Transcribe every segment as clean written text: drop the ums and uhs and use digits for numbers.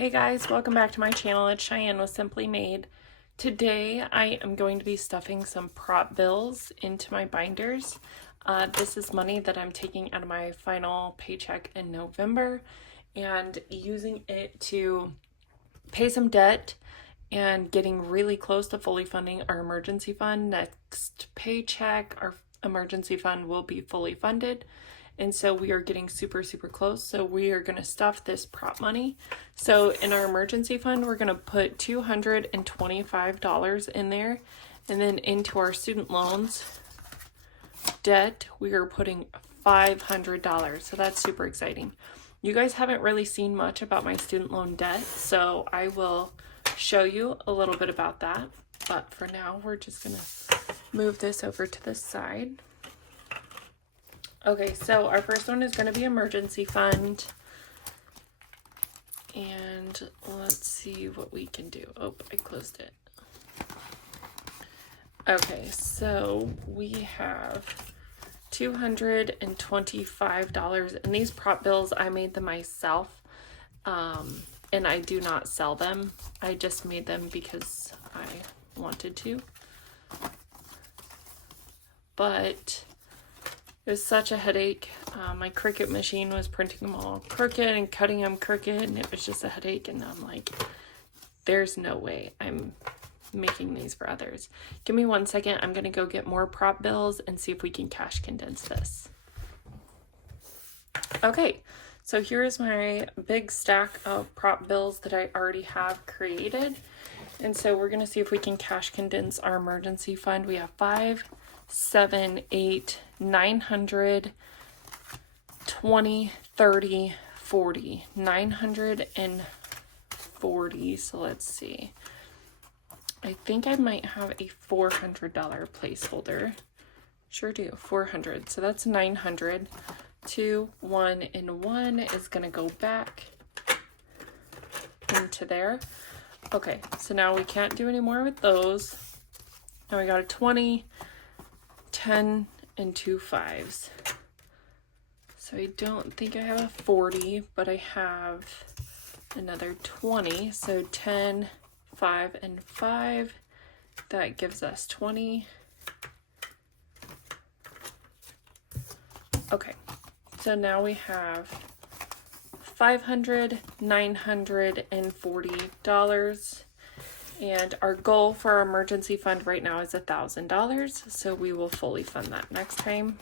Hey guys, welcome back to my channel. It's Cheyenne with Simply Made. Today I am going to be stuffing some prop bills into my binders. This is money that I'm taking out of my final paycheck in November and using it to pay some debt and getting really close to fully funding our emergency fund. Next paycheck, our emergency fund will be fully funded. And so we are getting super close. So we are going to stuff this prop money. So in our emergency fund, we're going to put $225 in there. And then into our student loans debt, we are putting $500. So that's super exciting. You guys haven't really seen much about my student loan debt, so I will show you a little bit about that. But for now, we're just going to move this over to the side. Okay, so our first one is going to be emergency fund. And let's see what we can do. Oh, I closed it. Okay, so we have $225. And these prop bills, I made them myself. And I do not sell them. I just made them because I wanted to. But it was such a headache. My Cricut machine was printing them all crooked and cutting them crooked, and it was just a headache. And I'm like, there's no way I'm making these for others. Give me 1 second. I'm going to go get more prop bills and see if we can cash condense this. Okay, so here's my big stack of prop bills that I already have created. And so we're going to see if we can cash condense our emergency fund. We have 5, 7, 8, 900, 20, 30, 40, 940. So let's see. I think I might have a $400 placeholder. Sure do, 400. So that's 900. 2, 1, and 1 is going to go back into there. Okay, so now we can't do any more with those. Now we got a 20, 10, and 2 5s. So I don't think I have a 40, but I have another 20. So 10, 5, and 5. That gives us 20. Okay, so now we have $500, $940. And our goal for our emergency fund right now is $1,000. So we will fully fund that next time.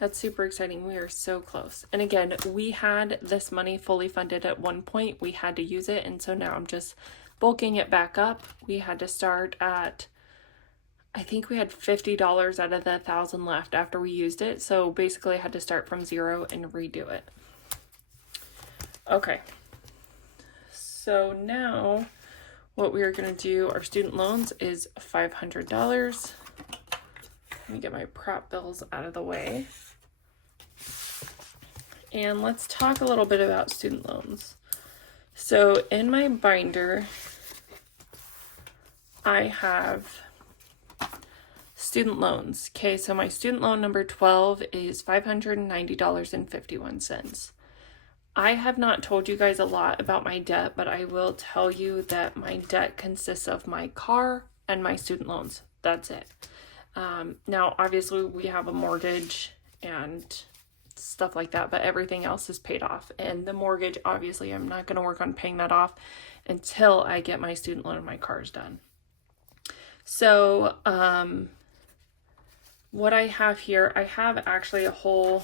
That's super exciting. We are so close. And again, we had this money fully funded at one point. We had to use it. And so now I'm just bulking it back up. We had to start at, I think we had $50 out of the 1,000 left after we used it. So basically I had to start from zero and redo it. Okay. So now what we are going to do, our student loans is $500. Let me get my prop bills out of the way. And let's talk a little bit about student loans. So in my binder, I have student loans. Okay, so my student loan number 12 is $590.51. I have not told you guys a lot about my debt, but I will tell you that my debt consists of my car and my student loans. That's it. Now, obviously, we have a mortgage and stuff like that, but everything else is paid off. And the mortgage, obviously, I'm not going to work on paying that off until I get my student loan and my cars done. So, what I have here, I have actually a whole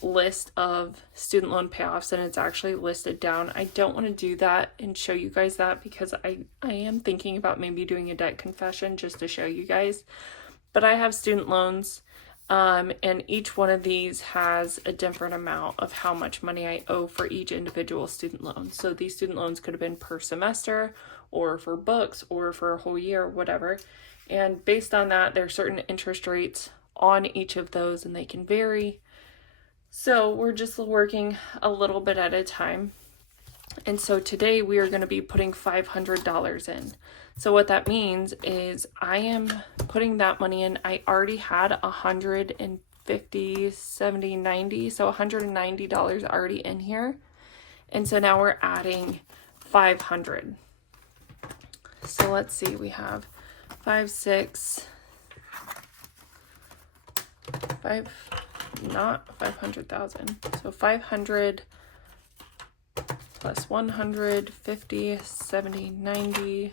list of student loan payoffs, and it's actually listed down. I don't want to do that and show you guys that because I am thinking about maybe doing a debt confession just to show you guys. But I have student loans, and each one of these has a different amount of how much money I owe for each individual student loan. So these student loans could have been per semester or for books or for a whole year, whatever. And based on that, there are certain interest rates on each of those, and they can vary. So we're just working a little bit at a time. And so today we are going to be putting $500 in. So what that means is I am putting that money in. I already had 150, 70, 90, so $190 already in here. And so now we're adding 500. So let's see, we have 5, 6, 5, not 500,000. So 500 plus 100, 50, 70, 90.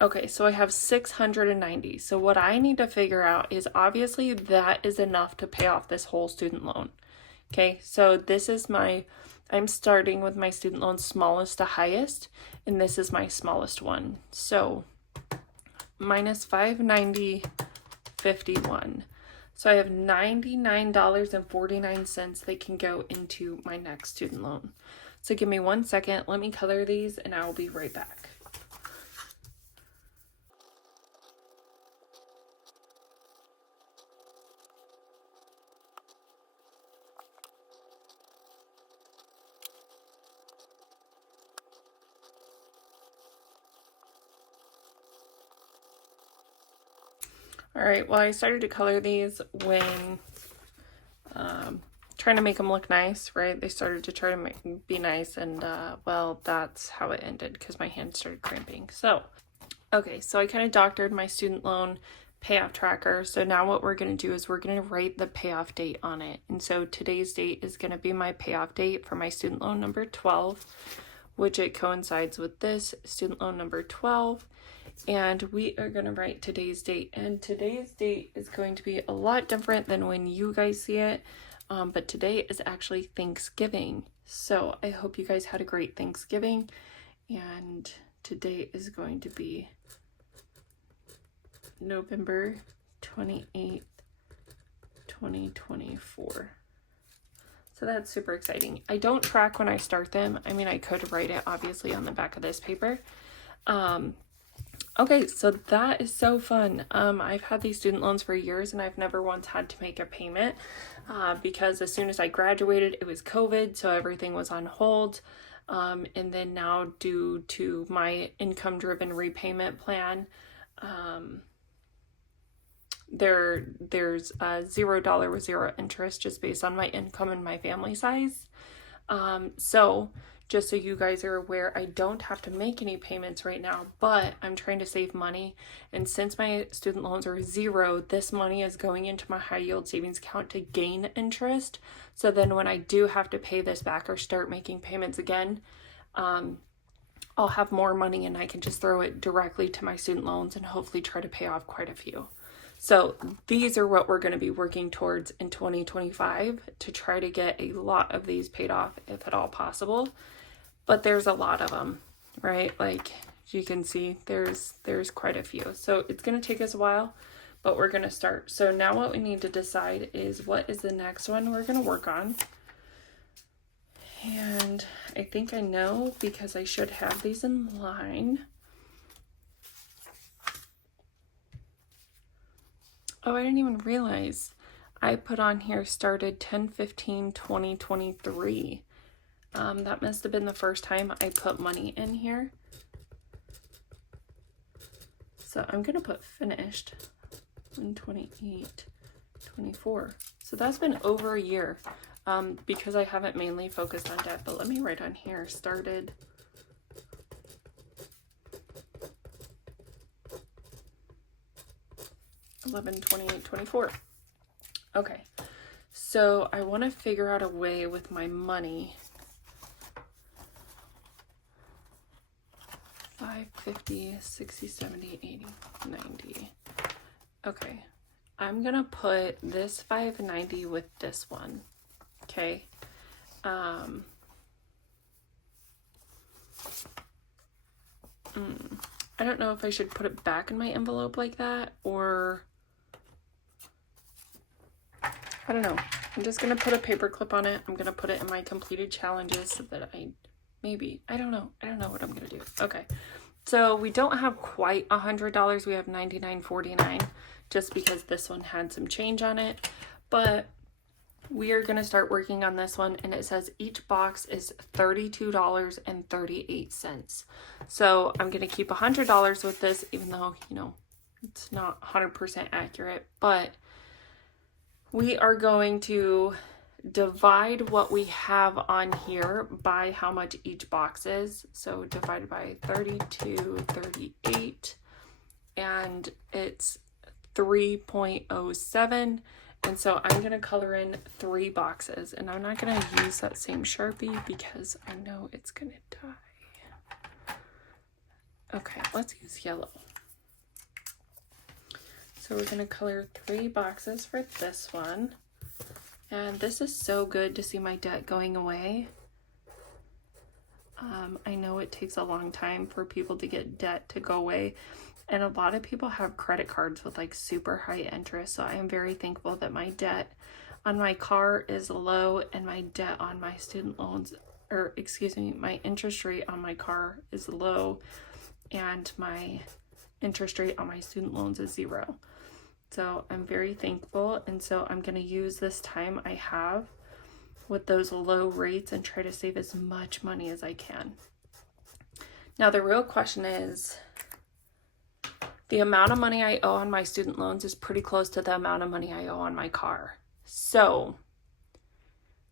Okay, so I have 690. So what I need to figure out is obviously that is enough to pay off this whole student loan. Okay, so this is I'm starting with my student loan smallest to highest, and this is my smallest one. So minus 590, 51. So I have $99.49 that can go into my next student loan. So give me 1 second, let me color these, and I will be right back. All right, well, I started to color these when trying to make them look nice, right? They started to try to be nice, and well, that's how it ended because my hand started cramping. So, okay, so I kind of doctored my student loan payoff tracker. So now what we're going to do is we're going to write the payoff date on it. And so today's date is going to be my payoff date for my student loan number 12, which it coincides with this student loan number 12. And we are going to write today's date, and today's date is going to be a lot different than when you guys see it, but today is actually Thanksgiving, so I hope you guys had a great Thanksgiving. And today is going to be November 28th, 2024. So that's super exciting. I don't track when I start them. I mean, I could write it obviously on the back of this paper. Okay, so that is so fun. I've had these student loans for years, and I've never once had to make a payment because as soon as I graduated, it was COVID, so everything was on hold. And then now, due to my income-driven repayment plan, there's $0 with zero interest just based on my income and my family size. So just so you guys are aware, I don't have to make any payments right now, but I'm trying to save money. And since my student loans are zero, this money is going into my high yield savings account to gain interest. So then when I do have to pay this back or start making payments again, I'll have more money and I can just throw it directly to my student loans and hopefully try to pay off quite a few. So these are what we're going to be working towards in 2025 to try to get a lot of these paid off if at all possible. But there's a lot of them, right? Like you can see, there's quite a few. So it's going to take us a while, but we're going to start. So now what we need to decide is what is the next one we're going to work on. And I think I know because I should have these in line. Oh, I didn't even realize I put on here started 10/15/2023. That must have been the first time I put money in here. So I'm going to put finished 1/28/24. So that's been over a year because I haven't mainly focused on debt. But let me write on here started 11/28/24. Okay, so I want to figure out a way with my money. 5, 50, 60, 70, 80, 90. Okay, I'm gonna put this 590 with this one. Okay. I don't know if I should put it back in my envelope like that or I don't know. I'm just going to put a paper clip on it. I'm going to put it in my completed challenges so that I don't know what I'm going to do. Okay. So we don't have quite $100. We have $99.49 just because this one had some change on it. But we are going to start working on this one, and it says each box is $32.38. So I'm going to keep $100 with this, even though, it's not 100% accurate, but we are going to divide what we have on here by how much each box is. So divided by 32, 38, and it's 3.07. And so I'm going to color in 3 boxes, and I'm not going to use that same Sharpie because I know it's going to die. Okay, let's use yellow. So we're going to color 3 boxes for this one. And this is so good to see my debt going away. I know it takes a long time for people to get debt to go away. And a lot of people have credit cards with like super high interest. So I am very thankful that my debt on my car is low and my debt on my student loans, or excuse me, my interest rate on my car is low and my interest rate on my student loans is 0. So I'm very thankful. And so I'm going to use this time I have with those low rates and try to save as much money as I can. Now the real question is, the amount of money I owe on my student loans is pretty close to the amount of money I owe on my car. So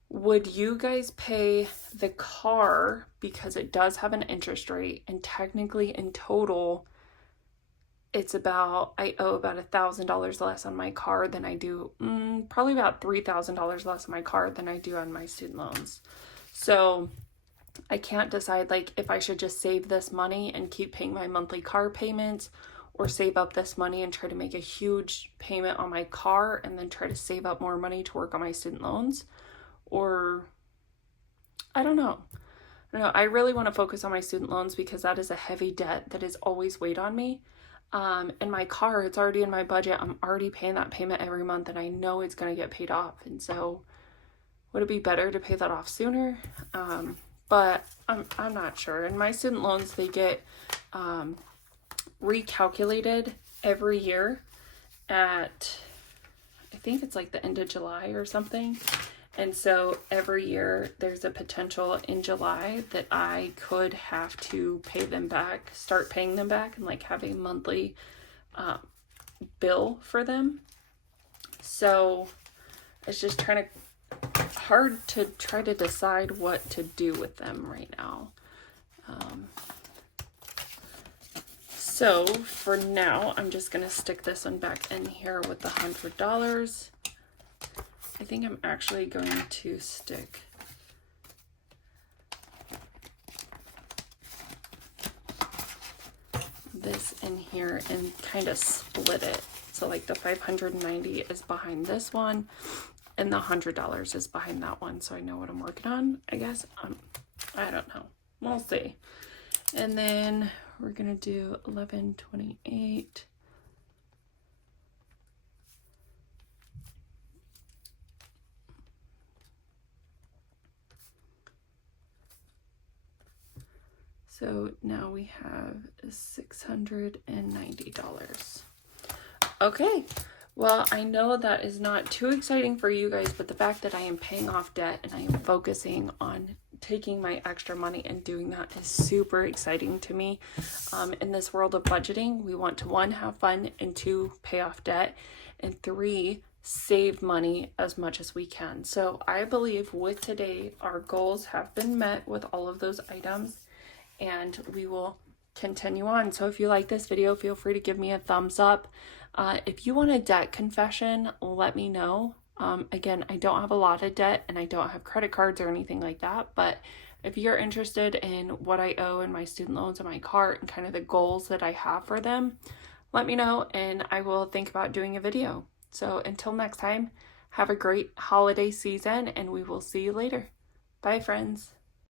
would you guys pay the car because it does have an interest rate, and technically in total it's about, I owe about $1,000 less on my car than I do, probably about $3,000 less on my car than I do on my student loans. So I can't decide like if I should just save this money and keep paying my monthly car payments, or save up this money and try to make a huge payment on my car and then try to save up more money to work on my student loans. Or I don't know. I really want to focus on my student loans because that is a heavy debt that is always weighed on me. And my car, it's already in my budget. I'm already paying that payment every month and I know it's going to get paid off. And so would it be better to pay that off sooner? But I'm not sure. And my student loans, they get recalculated every year at, I think it's like the end of July or something. And so every year there's a potential in July that I could have to pay them back, start paying them back, and like have a monthly bill for them. So it's just hard to try to decide what to do with them right now. So for now, I'm just going to stick this one back in here with the $100. I think I'm actually going to stick this in here and kind of split it. So like the 590 is behind this one and the $100 is behind that one. So I know what I'm working on, I guess. I don't know. We'll see. And then we're going to do 1128. So now we have $690. Okay, well, I know that is not too exciting for you guys, but the fact that I am paying off debt and I am focusing on taking my extra money and doing that is super exciting to me. In this world of budgeting, we want to 1, have fun, and 2, pay off debt, and 3, save money as much as we can. So I believe with today, our goals have been met with all of those items, and we will continue on. So if you like this video, feel free to give me a thumbs up. If you want a debt confession, let me know. Again, I don't have a lot of debt and I don't have credit cards or anything like that, but if you're interested in what I owe in my student loans and my car and kind of the goals that I have for them, let me know and I will think about doing a video. So until next time, have a great holiday season and we will see you later. Bye, friends.